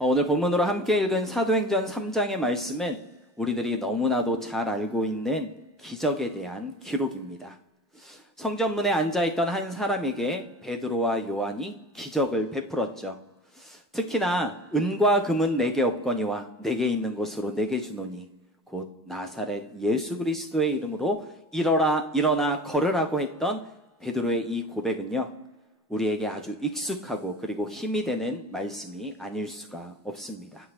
오늘 본문으로 함께 읽은 사도행전 3장의 말씀은 우리들이 너무나도 잘 알고 있는 기적에 대한 기록입니다. 성전문에 앉아있던 한 사람에게 베드로와 요한이 기적을 베풀었죠. 특히나 은과 금은 내게 없거니와 내게 있는 것으로 내게 주노니 곧 나사렛 예수 그리스도의 이름으로 일어나 걸으라고 했던 베드로의 이 고백은요, 우리에게 아주 익숙하고 그리고 힘이 되는 말씀이 아닐 수가 없습니다.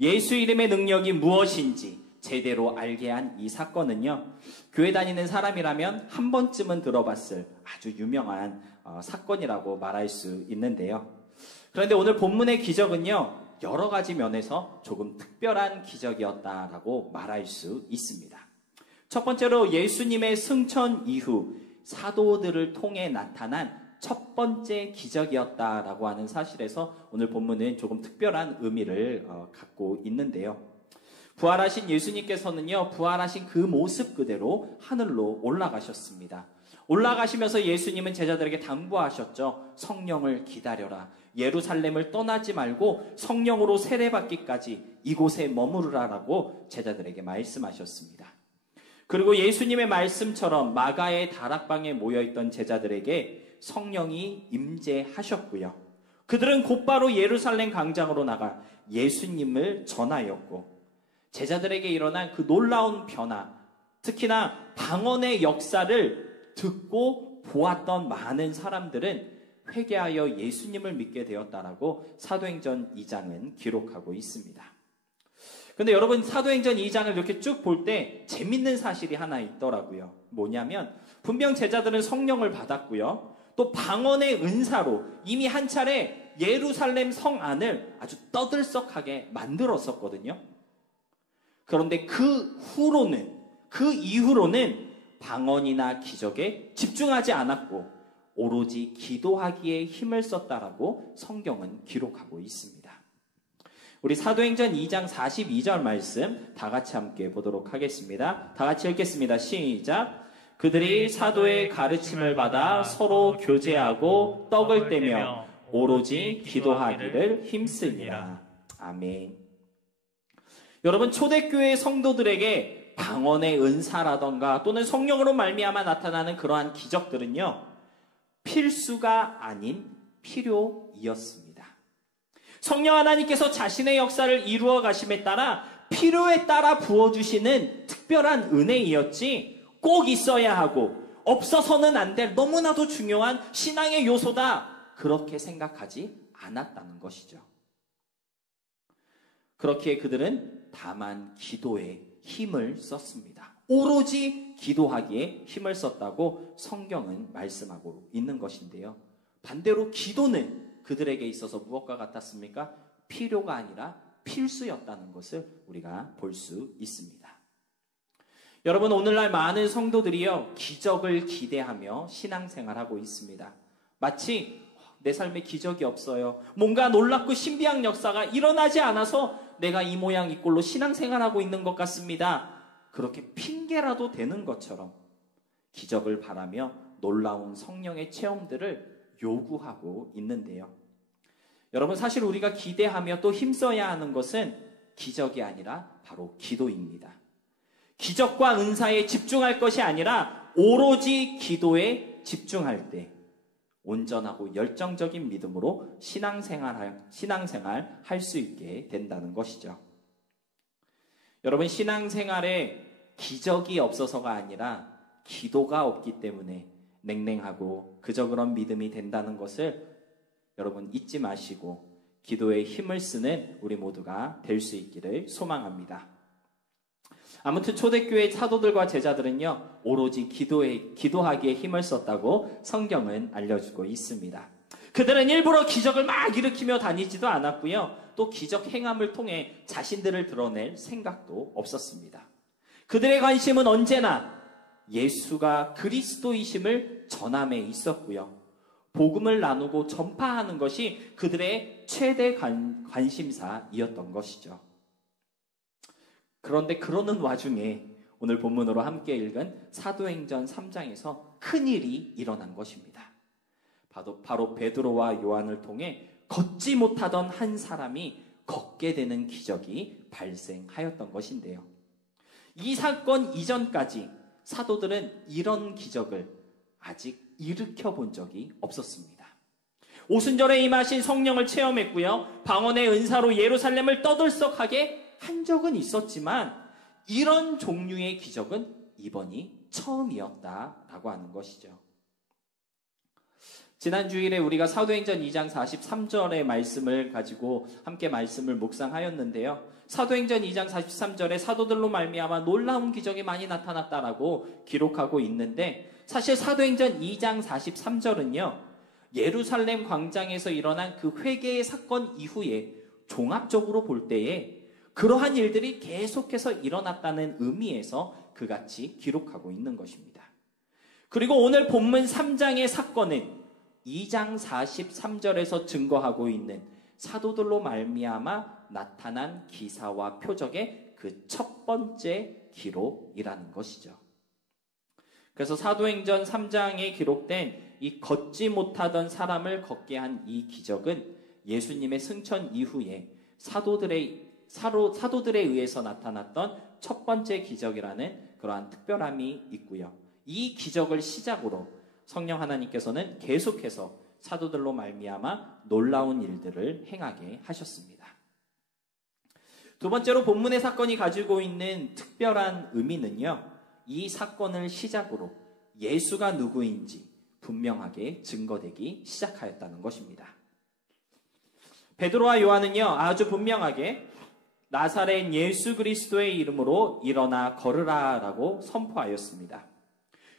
예수 이름의 능력이 무엇인지 제대로 알게 한 이 사건은요, 교회 다니는 사람이라면 한 번쯤은 들어봤을 아주 유명한 사건이라고 말할 수 있는데요. 그런데 오늘 본문의 기적은요, 여러 가지 면에서 조금 특별한 기적이었다라고 말할 수 있습니다. 첫 번째로 예수님의 승천 이후 사도들을 통해 나타난 첫 번째 기적이었다라고 하는 사실에서 오늘 본문은 조금 특별한 의미를 갖고 있는데요. 부활하신 예수님께서는요, 부활하신 그 모습 그대로 하늘로 올라가셨습니다. 올라가시면서 예수님은 제자들에게 당부하셨죠. 성령을 기다려라. 예루살렘을 떠나지 말고 성령으로 세례받기까지 이곳에 머무르라라고 제자들에게 말씀하셨습니다. 그리고 예수님의 말씀처럼 마가의 다락방에 모여있던 제자들에게 성령이 임재하셨고요. 그들은 곧바로 예루살렘 광장으로 나가 예수님을 전하였고, 제자들에게 일어난 그 놀라운 변화, 특히나 방언의 역사를 듣고 보았던 많은 사람들은 회개하여 예수님을 믿게 되었다라고 사도행전 2장은 기록하고 있습니다. 근데 여러분, 사도행전 2장을 이렇게 쭉 볼 때 재밌는 사실이 하나 있더라고요. 뭐냐면 분명 제자들은 성령을 받았고요. 또 방언의 은사로 이미 한 차례 예루살렘 성 안을 아주 떠들썩하게 만들었었거든요. 그런데 그 이후로는 방언이나 기적에 집중하지 않았고 오로지 기도하기에 힘을 썼다라고 성경은 기록하고 있습니다. 우리 사도행전 2장 42절 말씀 다 같이 함께 보도록 하겠습니다. 다 같이 읽겠습니다. 시작. 그들이 사도의 가르침을 받아 서로 교제하고 떡을 떼며 오로지 기도하기를 힘쓰니라. 아멘. 여러분, 초대교회 성도들에게 방언의 은사라던가 또는 성령으로 말미암아 나타나는 그러한 기적들은요, 필수가 아닌 필요이었습니다. 성령 하나님께서 자신의 역사를 이루어 가심에 따라 필요에 따라 부어주시는 특별한 은혜이었지 꼭 있어야 하고 없어서는 안 될 너무나도 중요한 신앙의 요소다, 그렇게 생각하지 않았다는 것이죠. 그렇기에 그들은 다만 기도에 힘을 썼습니다. 오로지 기도하기에 힘을 썼다고 성경은 말씀하고 있는 것인데요. 반대로 기도는 그들에게 있어서 무엇과 같았습니까? 필요가 아니라 필수였다는 것을 우리가 볼 수 있습니다. 여러분, 오늘날 많은 성도들이요, 기적을 기대하며 신앙생활하고 있습니다. 마치 내 삶에 기적이 없어요. 뭔가 놀랍고 신비한 역사가 일어나지 않아서 내가 이 모양 이 꼴로 신앙생활하고 있는 것 같습니다. 그렇게 핑계라도 되는 것처럼 기적을 바라며 놀라운 성령의 체험들을 요구하고 있는데요. 여러분, 사실 우리가 기대하며 또 힘써야 하는 것은 기적이 아니라 바로 기도입니다. 기적과 은사에 집중할 것이 아니라 오로지 기도에 집중할 때 온전하고 열정적인 믿음으로 신앙생활 할 수 있게 된다는 것이죠. 여러분, 신앙생활에 기적이 없어서가 아니라 기도가 없기 때문에 냉랭하고 그저 그런 믿음이 된다는 것을 여러분 잊지 마시고 기도에 힘을 쓰는 우리 모두가 될 수 있기를 소망합니다. 아무튼 초대교회 사도들과 제자들은요, 오로지 기도하기에 힘을 썼다고 성경은 알려주고 있습니다. 그들은 일부러 기적을 막 일으키며 다니지도 않았고요, 또 기적 행함을 통해 자신들을 드러낼 생각도 없었습니다. 그들의 관심은 언제나 예수가 그리스도이심을 전함에 있었고요, 복음을 나누고 전파하는 것이 그들의 최대 관심사이었던 것이죠. 그런데 그러는 와중에 오늘 본문으로 함께 읽은 사도행전 3장에서 큰일이 일어난 것입니다. 바로 베드로와 요한을 통해 걷지 못하던 한 사람이 걷게 되는 기적이 발생하였던 것인데요. 이 사건 이전까지 사도들은 이런 기적을 아직 일으켜 본 적이 없었습니다. 오순절에 임하신 성령을 체험했고요. 방언의 은사로 예루살렘을 떠들썩하게 한 적은 있었지만 이런 종류의 기적은 이번이 처음이었다라고 하는 것이죠. 지난 주일에 우리가 사도행전 2장 43절의 말씀을 가지고 함께 말씀을 묵상하였는데요. 사도행전 2장 43절에 사도들로 말미암아 놀라운 기적이 많이 나타났다라고 기록하고 있는데, 사실 사도행전 2장 43절은요. 예루살렘 광장에서 일어난 그 회개의 사건 이후에 종합적으로 볼 때에 그러한 일들이 계속해서 일어났다는 의미에서 그같이 기록하고 있는 것입니다. 그리고 오늘 본문 3장의 사건은 2장 43절에서 증거하고 있는 사도들로 말미암아 나타난 기사와 표적의 그 첫 번째 기록이라는 것이죠. 그래서 사도행전 3장에 기록된 이 걷지 못하던 사람을 걷게 한 이 기적은 예수님의 승천 이후에 사도들에 의해서 나타났던 첫 번째 기적이라는 그러한 특별함이 있고요. 이 기적을 시작으로 성령 하나님께서는 계속해서 사도들로 말미암아 놀라운 일들을 행하게 하셨습니다. 두 번째로 본문의 사건이 가지고 있는 특별한 의미는요. 이 사건을 시작으로 예수가 누구인지 분명하게 증거되기 시작하였다는 것입니다. 베드로와 요한은요, 아주 분명하게 나사렛 예수 그리스도의 이름으로 일어나 걸으라 라고 선포하였습니다.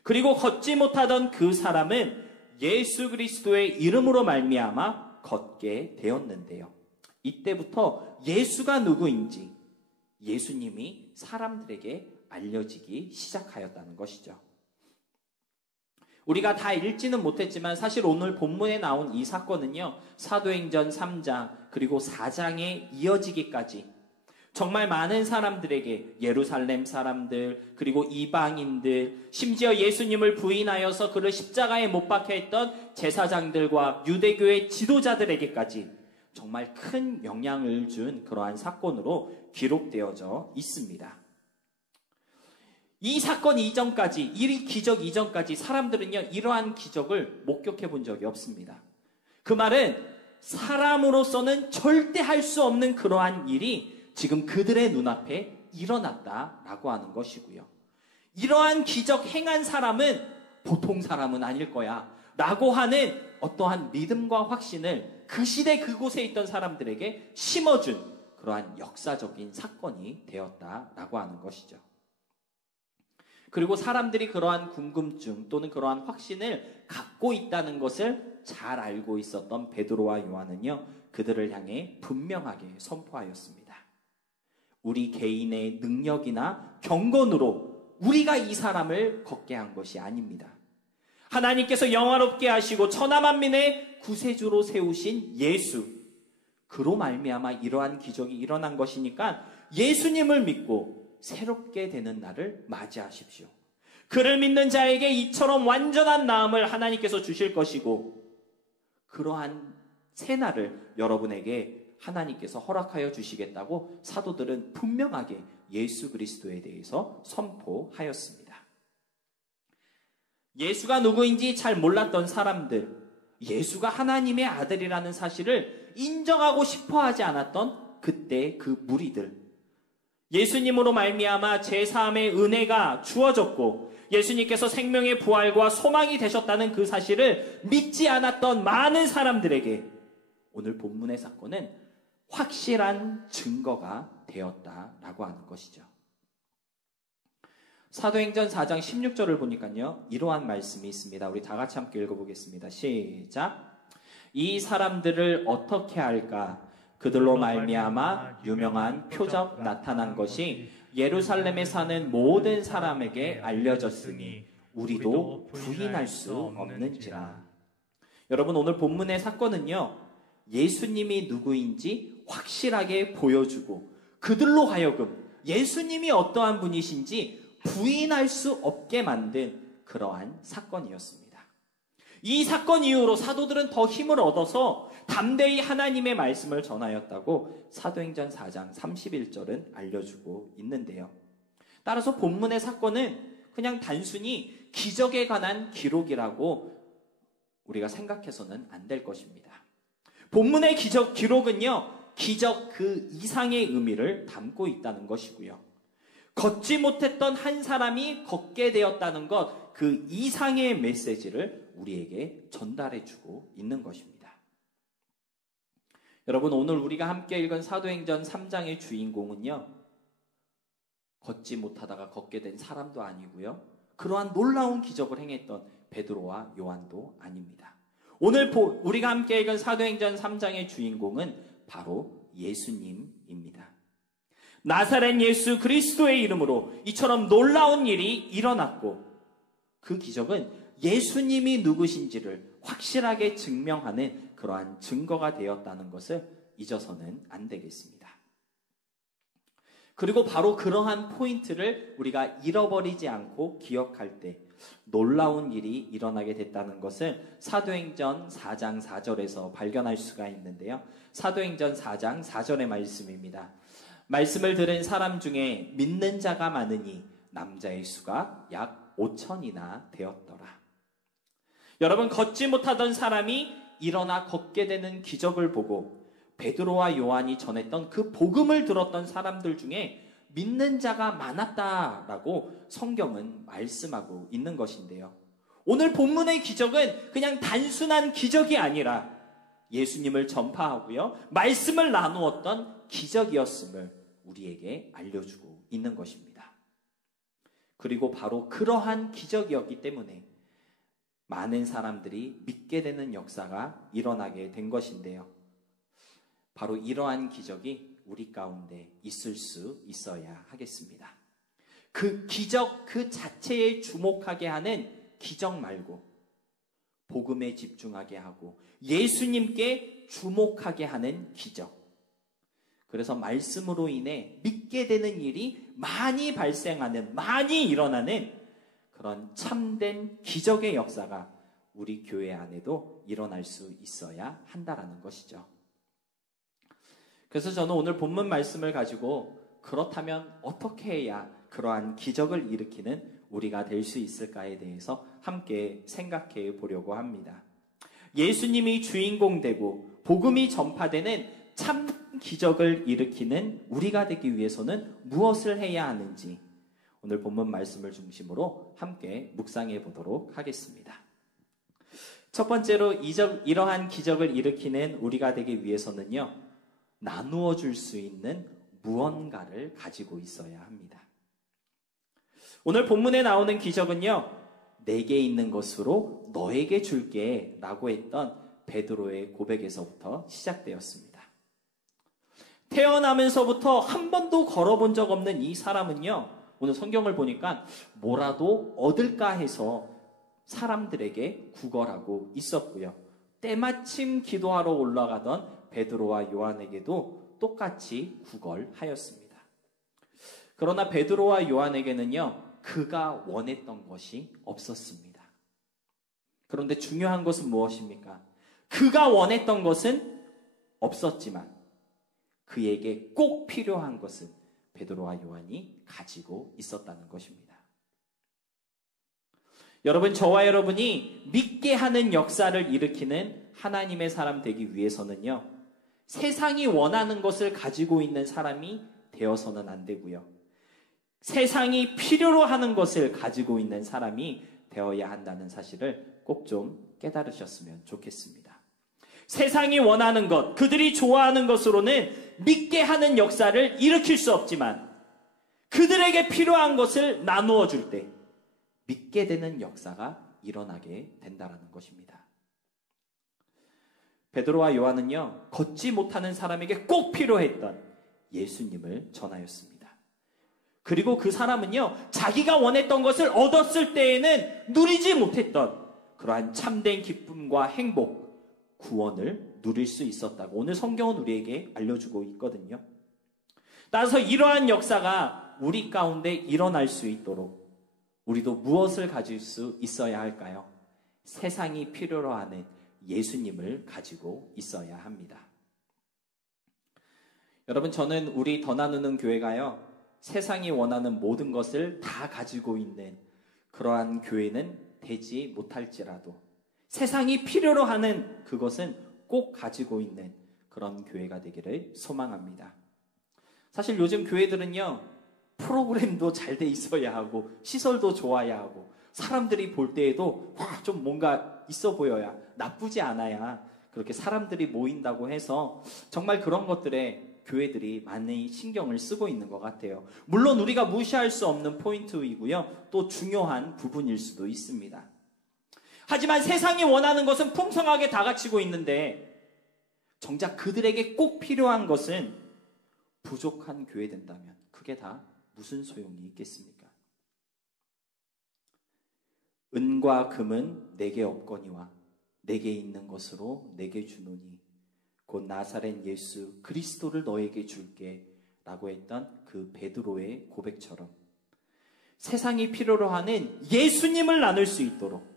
그리고 걷지 못하던 그 사람은 예수 그리스도의 이름으로 말미암아 걷게 되었는데요. 이때부터 예수가 누구인지 예수님이 사람들에게 알려지기 시작하였다는 것이죠. 우리가 다 읽지는 못했지만 사실 오늘 본문에 나온 이 사건은요, 사도행전 3장 그리고 4장에 이어지기까지 정말 많은 사람들에게, 예루살렘 사람들 그리고 이방인들, 심지어 예수님을 부인하여서 그를 십자가에 못 박혀 했던 제사장들과 유대교의 지도자들에게까지 정말 큰 영향을 준 그러한 사건으로 기록되어져 있습니다. 이 사건 이전까지, 이 기적 이전까지 사람들은요, 이러한 기적을 목격해 본 적이 없습니다. 그 말은 사람으로서는 절대 할 수 없는 그러한 일이 지금 그들의 눈앞에 일어났다라고 하는 것이고요. 이러한 기적 행한 사람은 보통 사람은 아닐 거야 라고 하는 어떠한 믿음과 확신을 그 시대 그곳에 있던 사람들에게 심어준 그러한 역사적인 사건이 되었다라고 하는 것이죠. 그리고 사람들이 그러한 궁금증 또는 그러한 확신을 갖고 있다는 것을 잘 알고 있었던 베드로와 요한은요, 그들을 향해 분명하게 선포하였습니다. 우리 개인의 능력이나 경건으로 우리가 이 사람을 걷게 한 것이 아닙니다. 하나님께서 영화롭게 하시고 천하만민의 구세주로 세우신 예수, 그로 말미암아 이러한 기적이 일어난 것이니까 예수님을 믿고 새롭게 되는 날을 맞이하십시오. 그를 믿는 자에게 이처럼 완전한 나음을 하나님께서 주실 것이고, 그러한 새 날을 여러분에게 하나님께서 허락하여 주시겠다고 사도들은 분명하게 예수 그리스도에 대해서 선포하였습니다. 예수가 누구인지 잘 몰랐던 사람들, 예수가 하나님의 아들이라는 사실을 인정하고 싶어 하지 않았던 그때 그 무리들, 예수님으로 말미암아 제3의 은혜가 주어졌고 예수님께서 생명의 부활과 소망이 되셨다는 그 사실을 믿지 않았던 많은 사람들에게 오늘 본문의 사건은 확실한 증거가 되었다라고 하는 것이죠. 사도행전 4장 16절을 보니까요, 이러한 말씀이 있습니다. 우리 다 같이 함께 읽어보겠습니다. 시작. 이 사람들을 어떻게 할까? 그들로 말미암아 유명한 표적 나타난 것이 예루살렘에 사는 모든 사람에게 알려졌으니 우리도 부인할 수 없는지라. 여러분, 오늘 본문의 사건은요, 예수님이 누구인지 확실하게 보여주고 그들로 하여금 예수님이 어떠한 분이신지 부인할 수 없게 만든 그러한 사건이었습니다. 이 사건 이후로 사도들은 더 힘을 얻어서 담대히 하나님의 말씀을 전하였다고 사도행전 4장 31절은 알려주고 있는데요. 따라서 본문의 사건은 그냥 단순히 기적에 관한 기록이라고 우리가 생각해서는 안 될 것입니다. 본문의 기록은요, 기적 그 이상의 의미를 담고 있다는 것이고요. 걷지 못했던 한 사람이 걷게 되었다는 것, 그 이상의 메시지를 우리에게 전달해주고 있는 것입니다. 여러분, 오늘 우리가 함께 읽은 사도행전 3장의 주인공은요, 걷지 못하다가 걷게 된 사람도 아니고요, 그러한 놀라운 기적을 행했던 베드로와 요한도 아닙니다. 오늘 우리가 함께 읽은 사도행전 3장의 주인공은 바로 예수님입니다. 나사렛 예수 그리스도의 이름으로 이처럼 놀라운 일이 일어났고, 그 기적은 예수님이 누구신지를 확실하게 증명하는 그러한 증거가 되었다는 것을 잊어서는 안 되겠습니다. 그리고 바로 그러한 포인트를 우리가 잃어버리지 않고 기억할 때 놀라운 일이 일어나게 됐다는 것을 사도행전 4장 4절에서 발견할 수가 있는데요. 사도행전 4장 4절의 말씀입니다. 말씀을 들은 사람 중에 믿는 자가 많으니 남자의 수가 약 5천이나 되었더라. 여러분, 걷지 못하던 사람이 일어나 걷게 되는 기적을 보고 베드로와 요한이 전했던 그 복음을 들었던 사람들 중에 믿는 자가 많았다라고 성경은 말씀하고 있는 것인데요. 오늘 본문의 기적은 그냥 단순한 기적이 아니라 예수님을 전파하고요, 말씀을 나누었던 기적이었음을 우리에게 알려주고 있는 것입니다. 그리고 바로 그러한 기적이었기 때문에 많은 사람들이 믿게 되는 역사가 일어나게 된 것인데요. 바로 이러한 기적이 우리 가운데 있을 수 있어야 하겠습니다. 그 기적 그 자체에 주목하게 하는 기적 말고 복음에 집중하게 하고 예수님께 주목하게 하는 기적. 그래서 말씀으로 인해 믿게 되는 일이 많이 발생하는, 많이 일어나는 그런 참된 기적의 역사가 우리 교회 안에도 일어날 수 있어야 한다라는 것이죠. 그래서 저는 오늘 본문 말씀을 가지고 그렇다면 어떻게 해야 그러한 기적을 일으키는 우리가 될 수 있을까에 대해서 함께 생각해 보려고 합니다. 예수님이 주인공 되고 복음이 전파되는 참 기적을 일으키는 우리가 되기 위해서는 무엇을 해야 하는지 오늘 본문 말씀을 중심으로 함께 묵상해 보도록 하겠습니다. 첫 번째로 이러한 기적을 일으키는 우리가 되기 위해서는요, 나누어 줄 수 있는 무언가를 가지고 있어야 합니다. 오늘 본문에 나오는 기적은요, 내게 있는 것으로 너에게 줄게 라고 했던 베드로의 고백에서부터 시작되었습니다. 태어나면서부터 한 번도 걸어본 적 없는 이 사람은요, 오늘 성경을 보니까 뭐라도 얻을까 해서 사람들에게 구걸하고 있었고요. 때마침 기도하러 올라가던 베드로와 요한에게도 똑같이 구걸하였습니다. 그러나 베드로와 요한에게는요, 그가 원했던 것이 없었습니다. 그런데 중요한 것은 무엇입니까? 그가 원했던 것은 없었지만 그에게 꼭 필요한 것은 베드로와 요한이 가지고 있었다는 것입니다. 여러분, 저와 여러분이 믿게 하는 역사를 일으키는 하나님의 사람 되기 위해서는요, 세상이 원하는 것을 가지고 있는 사람이 되어서는 안 되고요, 세상이 필요로 하는 것을 가지고 있는 사람이 되어야 한다는 사실을 꼭 좀 깨달으셨으면 좋겠습니다. 세상이 원하는 것, 그들이 좋아하는 것으로는 믿게 하는 역사를 일으킬 수 없지만 그들에게 필요한 것을 나누어 줄 때 믿게 되는 역사가 일어나게 된다는 것입니다. 베드로와 요한은요, 걷지 못하는 사람에게 꼭 필요했던 예수님을 전하였습니다. 그리고 그 사람은요, 자기가 원했던 것을 얻었을 때에는 누리지 못했던 그러한 참된 기쁨과 행복, 구원을 누릴 수 있었다고 오늘 성경은 우리에게 알려주고 있거든요. 따라서 이러한 역사가 우리 가운데 일어날 수 있도록 우리도 무엇을 가질 수 있어야 할까요? 세상이 필요로 하는 예수님을 가지고 있어야 합니다. 여러분, 저는 우리 더 나누는 교회가요, 세상이 원하는 모든 것을 다 가지고 있는 그러한 교회는 되지 못할지라도 세상이 필요로 하는 그것은 꼭 가지고 있는 그런 교회가 되기를 소망합니다. 사실 요즘 교회들은요, 프로그램도 잘 돼 있어야 하고 시설도 좋아야 하고 사람들이 볼 때에도 좀 뭔가 있어 보여야, 나쁘지 않아야 그렇게 사람들이 모인다고 해서 정말 그런 것들에 교회들이 많이 신경을 쓰고 있는 것 같아요. 물론 우리가 무시할 수 없는 포인트이고요, 또 중요한 부분일 수도 있습니다. 하지만 세상이 원하는 것은 풍성하게 다 갖추고 있는데 정작 그들에게 꼭 필요한 것은 부족한 교회 된다면 그게 다 무슨 소용이 있겠습니까? 은과 금은 내게 없거니와 내게 있는 것으로 내게 주노니 곧 나사렛 예수 그리스도를 너에게 줄게 라고 했던 그 베드로의 고백처럼 세상이 필요로 하는 예수님을 나눌 수 있도록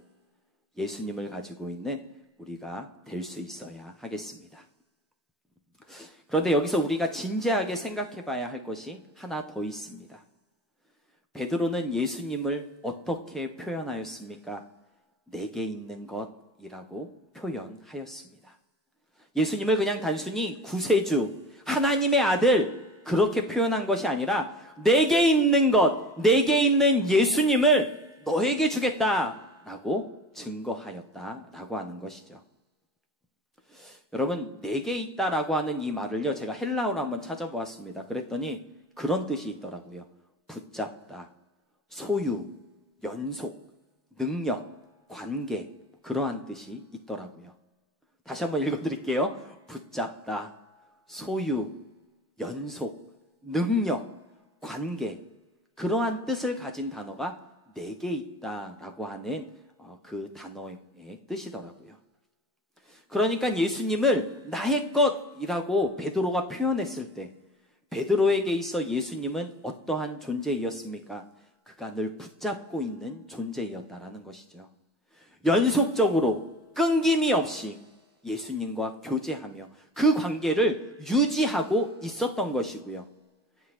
예수님을 가지고 있는 우리가 될 수 있어야 하겠습니다. 그런데 여기서 우리가 진지하게 생각해 봐야 할 것이 하나 더 있습니다. 베드로는 예수님을 어떻게 표현하였습니까? 내게 있는 것이라고 표현하였습니다. 예수님을 그냥 단순히 구세주, 하나님의 아들 그렇게 표현한 것이 아니라 내게 있는 것, 내게 있는 예수님을 너에게 주겠다라고 증거하였다라고 하는 것이죠. 여러분, 내게 있다라고 하는 이 말을요, 제가 헬라어로 한번 찾아보았습니다. 그랬더니 그런 뜻이 있더라고요. 붙잡다, 소유, 연속, 능력, 관계, 그러한 뜻이 있더라고요. 다시 한번 읽어드릴게요. 붙잡다, 소유, 연속, 능력, 관계, 그러한 뜻을 가진 단어가 내게 있다라고 하는 그 단어의 뜻이더라고요. 그러니까 예수님을 나의 것이라고 베드로가 표현했을 때 베드로에게 있어 예수님은 어떠한 존재이었습니까? 그가 늘 붙잡고 있는 존재이었다라는 것이죠. 연속적으로 끊김이 없이 예수님과 교제하며 그 관계를 유지하고 있었던 것이고요.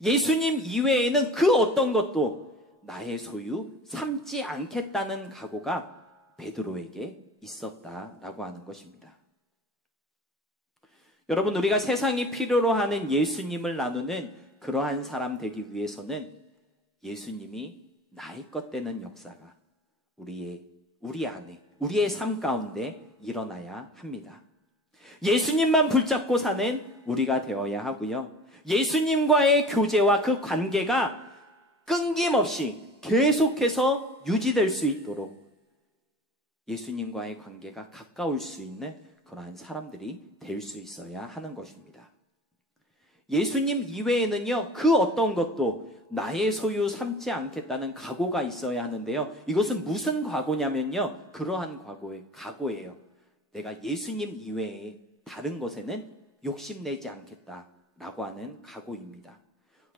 예수님 이외에는 그 어떤 것도 나의 소유 삼지 않겠다는 각오가 베드로에게 있었다라고 하는 것입니다. 여러분, 우리가 세상이 필요로 하는 예수님을 나누는 그러한 사람 되기 위해서는 예수님이 나의 것 되는 역사가 우리 안에, 우리의 삶 가운데 일어나야 합니다. 예수님만 붙잡고 사는 우리가 되어야 하고요. 예수님과의 교제와 그 관계가 끊김없이 계속해서 유지될 수 있도록 예수님과의 관계가 가까울 수 있는 그러한 사람들이 될 수 있어야 하는 것입니다. 예수님 이외에는요, 그 어떤 것도 나의 소유 삼지 않겠다는 각오가 있어야 하는데요. 이것은 무슨 각오냐면요, 그러한 각오예요. 내가 예수님 이외에 다른 것에는 욕심내지 않겠다라고 하는 각오입니다.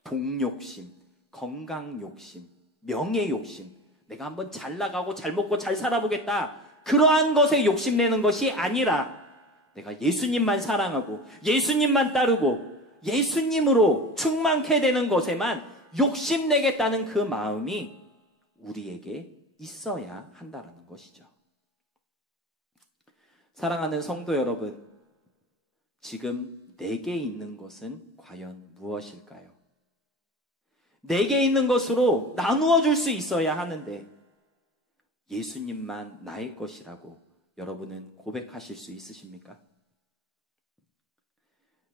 동욕심, 건강욕심, 명예욕심, 내가 한번 잘 나가고 잘 먹고 잘 살아보겠다, 그러한 것에 욕심내는 것이 아니라 내가 예수님만 사랑하고 예수님만 따르고 예수님으로 충만케 되는 것에만 욕심내겠다는 그 마음이 우리에게 있어야 한다는 것이죠. 사랑하는 성도 여러분, 지금 내게 있는 것은 과연 무엇일까요? 내게 있는 것으로 나누어 줄 수 있어야 하는데 예수님만 나의 것이라고 여러분은 고백하실 수 있으십니까?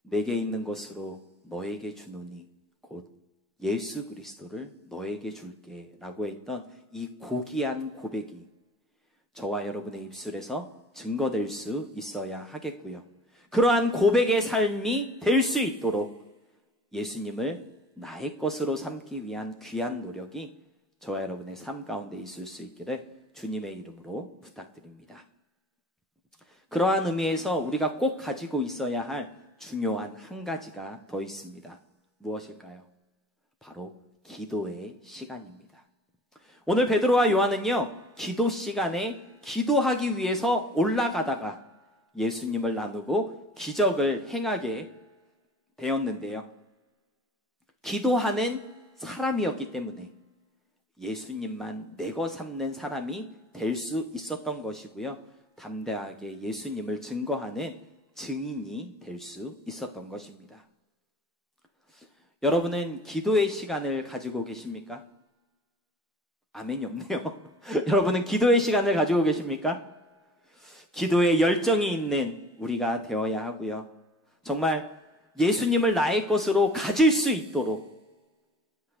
내게 있는 것으로 너에게 주노니 곧 예수 그리스도를 너에게 줄게 라고 했던 이 고귀한 고백이 저와 여러분의 입술에서 증거될 수 있어야 하겠고요. 그러한 고백의 삶이 될 수 있도록 예수님을 나의 것으로 삼기 위한 귀한 노력이 저와 여러분의 삶 가운데 있을 수 있기를 주님의 이름으로 부탁드립니다. 그러한 의미에서 우리가 꼭 가지고 있어야 할 중요한 한 가지가 더 있습니다. 무엇일까요? 바로 기도의 시간입니다. 오늘 베드로와 요한은요, 기도 시간에 기도하기 위해서 올라가다가 예수님을 나누고 기적을 행하게 되었는데요. 기도하는 사람이었기 때문에 예수님만 내거 삼는 사람이 될 수 있었던 것이고요. 담대하게 예수님을 증거하는 증인이 될 수 있었던 것입니다. 여러분은 기도의 시간을 가지고 계십니까? 아멘이 없네요. 여러분은 기도의 시간을 가지고 계십니까? 기도에 열정이 있는 우리가 되어야 하고요. 정말 예수님을 나의 것으로 가질 수 있도록,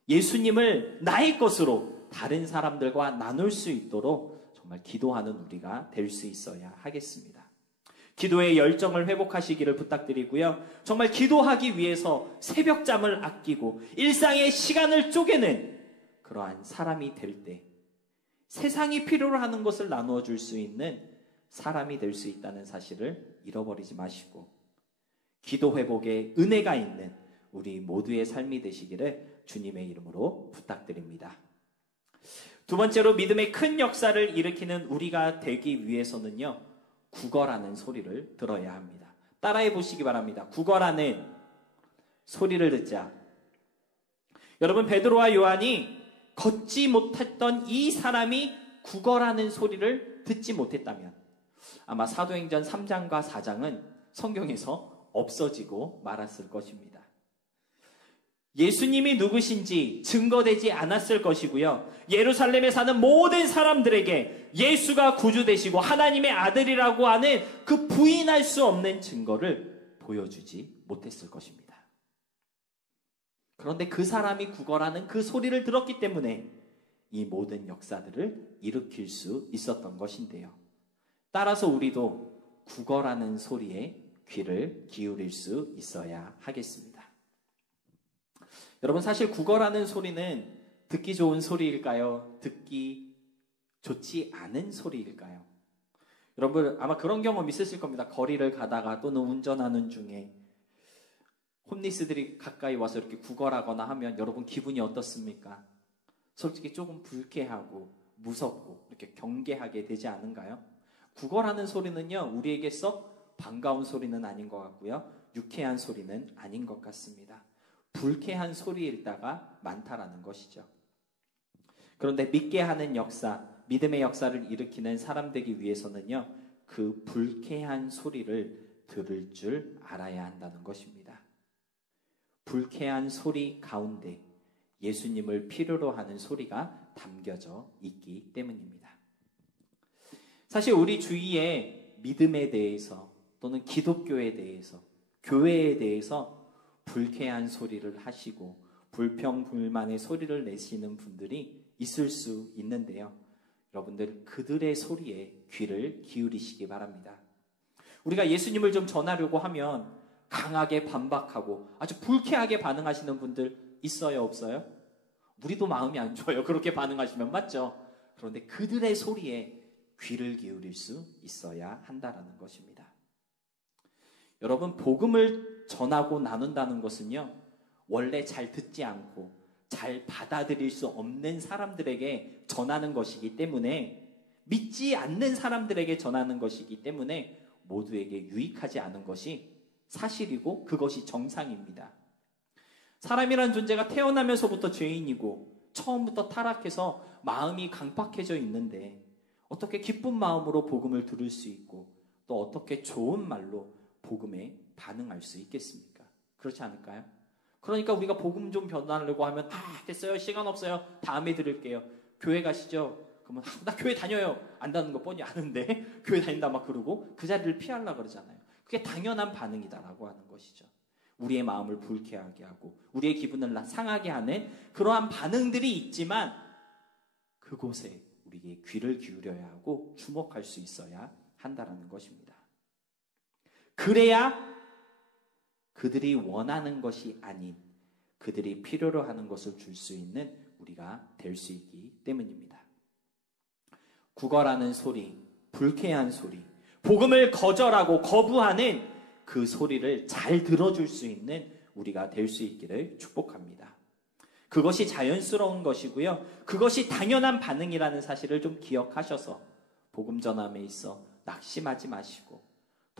예수님을 나의 것으로 다른 사람들과 나눌 수 있도록 정말 기도하는 우리가 될 수 있어야 하겠습니다. 기도의 열정을 회복하시기를 부탁드리고요. 정말 기도하기 위해서 새벽잠을 아끼고 일상의 시간을 쪼개는 그러한 사람이 될 때 세상이 필요로 하는 것을 나누어 줄 수 있는 사람이 될 수 있다는 사실을 잃어버리지 마시고 기도 회복에 은혜가 있는 우리 모두의 삶이 되시기를 주님의 이름으로 부탁드립니다. 두 번째로 믿음의 큰 역사를 일으키는 우리가 되기 위해서는요, 구걸하는 소리를 들어야 합니다. 따라해 보시기 바랍니다. 구걸하는 소리를 듣자. 여러분, 베드로와 요한이 걷지 못했던 이 사람이 구걸하는 소리를 듣지 못했다면 아마 사도행전 3장과 4장은 성경에서 없어지고 말았을 것입니다. 예수님이 누구신지 증거되지 않았을 것이고요. 예루살렘에 사는 모든 사람들에게 예수가 구주 되시고 하나님의 아들이라고 하는 그 부인할 수 없는 증거를 보여주지 못했을 것입니다. 그런데 그 사람이 구걸하는 그 소리를 들었기 때문에 이 모든 역사들을 일으킬 수 있었던 것인데요. 따라서 우리도 구걸하는 소리에 귀를 기울일 수 있어야 하겠습니다. 여러분, 사실 구걸하는 소리는 듣기 좋은 소리일까요? 듣기 좋지 않은 소리일까요? 여러분, 아마 그런 경험 있으실 겁니다. 거리를 가다가 또는 운전하는 중에 홈리스들이 가까이 와서 이렇게 구걸하거나 하면 여러분 기분이 어떻습니까? 솔직히 조금 불쾌하고 무섭고 이렇게 경계하게 되지 않은가요? 구걸하는 소리는요, 우리에게 썩 반가운 소리는 아닌 것 같고요. 유쾌한 소리는 아닌 것 같습니다. 불쾌한 소리일 때가 많다라는 것이죠. 그런데 믿게 하는 역사, 믿음의 역사를 일으키는 사람 되기 위해서는요, 그 불쾌한 소리를 들을 줄 알아야 한다는 것입니다. 불쾌한 소리 가운데 예수님을 필요로 하는 소리가 담겨져 있기 때문입니다. 사실 우리 주위에 믿음에 대해서 또는 기독교에 대해서, 교회에 대해서 불쾌한 소리를 하시고 불평불만의 소리를 내시는 분들이 있을 수 있는데요. 여러분들 그들의 소리에 귀를 기울이시기 바랍니다. 우리가 예수님을 좀 전하려고 하면 강하게 반박하고 아주 불쾌하게 반응하시는 분들 있어요, 없어요? 우리도 마음이 안 좋아요. 그렇게 반응하시면. 맞죠? 그런데 그들의 소리에 귀를 기울일 수 있어야 한다는 것입니다. 여러분, 복음을 전하고 나눈다는 것은요, 원래 잘 듣지 않고 잘 받아들일 수 없는 사람들에게 전하는 것이기 때문에, 믿지 않는 사람들에게 전하는 것이기 때문에 모두에게 유익하지 않은 것이 사실이고 그것이 정상입니다. 사람이란 존재가 태어나면서부터 죄인이고 처음부터 타락해서 마음이 강팍해져 있는데 어떻게 기쁜 마음으로 복음을 들을 수 있고 또 어떻게 좋은 말로 복음에 반응할 수 있겠습니까? 그렇지 않을까요? 그러니까 우리가 복음 좀 변화하려고 하면 됐어요, 시간 없어요, 다음에 들을게요. 교회 가시죠? 그러면 나 교회 다녀요. 안다는 거 뻔히 아는데 교회 다닌다 막 그러고 그 자리를 피하려고 그러잖아요. 그게 당연한 반응이다라고 하는 것이죠. 우리의 마음을 불쾌하게 하고 우리의 기분을 상하게 하는 그러한 반응들이 있지만 그곳에 우리에게 귀를 기울여야 하고 주목할 수 있어야 한다는 것입니다. 그래야 그들이 원하는 것이 아닌 그들이 필요로 하는 것을 줄 수 있는 우리가 될 수 있기 때문입니다. 구걸하는 소리, 불쾌한 소리, 복음을 거절하고 거부하는 그 소리를 잘 들어줄 수 있는 우리가 될 수 있기를 축복합니다. 그것이 자연스러운 것이고요. 그것이 당연한 반응이라는 사실을 좀 기억하셔서 복음 전함에 있어 낙심하지 마시고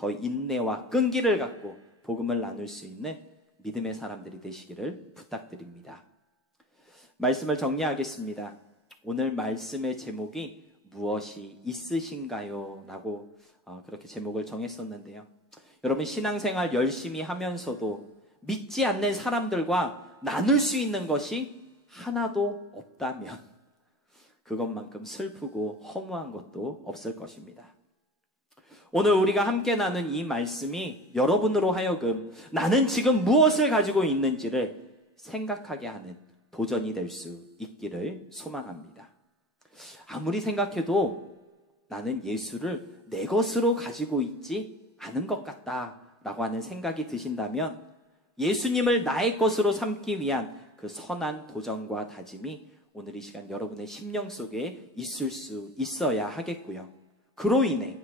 더 인내와 끈기를 갖고 복음을 나눌 수 있는 믿음의 사람들이 되시기를 부탁드립니다. 말씀을 정리하겠습니다. 오늘 말씀의 제목이 무엇이 있으신가요? 라고 그렇게 제목을 정했었는데요. 여러분, 신앙생활 열심히 하면서도 믿지 않는 사람들과 나눌 수 있는 것이 하나도 없다면 그것만큼 슬프고 허무한 것도 없을 것입니다. 오늘 우리가 함께 나눈 이 말씀이 여러분으로 하여금 나는 지금 무엇을 가지고 있는지를 생각하게 하는 도전이 될 수 있기를 소망합니다. 아무리 생각해도 나는 예수를 내 것으로 가지고 있지 않은 것 같다라고 하는 생각이 드신다면 예수님을 나의 것으로 삼기 위한 그 선한 도전과 다짐이 오늘 이 시간 여러분의 심령 속에 있을 수 있어야 하겠고요. 그로 인해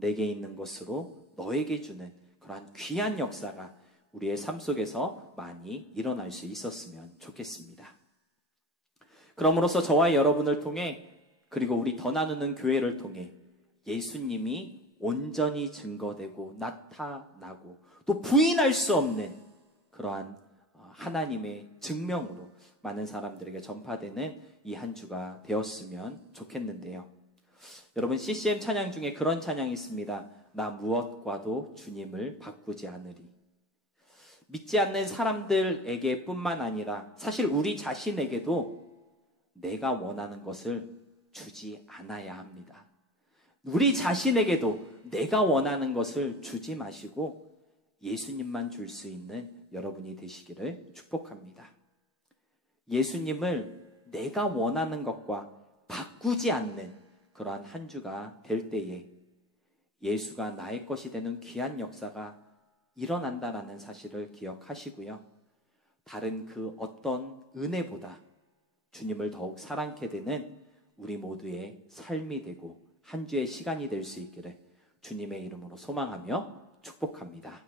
내게 있는 것으로 너에게 주는 그러한 귀한 역사가 우리의 삶 속에서 많이 일어날 수 있었으면 좋겠습니다. 그럼으로써 저와 여러분을 통해, 그리고 우리 더 나누는 교회를 통해 예수님이 온전히 증거되고 나타나고 또 부인할 수 없는 그러한 하나님의 증명으로 많은 사람들에게 전파되는 이 한 주가 되었으면 좋겠는데요. 여러분, CCM 찬양 중에 그런 찬양이 있습니다. 나 무엇과도 주님을 바꾸지 않으리. 믿지 않는 사람들에게 뿐만 아니라 사실 우리 자신에게도 내가 원하는 것을 주지 않아야 합니다. 우리 자신에게도 내가 원하는 것을 주지 마시고 예수님만 줄 수 있는 여러분이 되시기를 축복합니다. 예수님을 내가 원하는 것과 바꾸지 않는 그러한 한 주가 될 때에 예수가 나의 것이 되는 귀한 역사가 일어난다라는 사실을 기억하시고요. 다른 그 어떤 은혜보다 주님을 더욱 사랑케 되는 우리 모두의 삶이 되고 한 주의 시간이 될 수 있기를 주님의 이름으로 소망하며 축복합니다.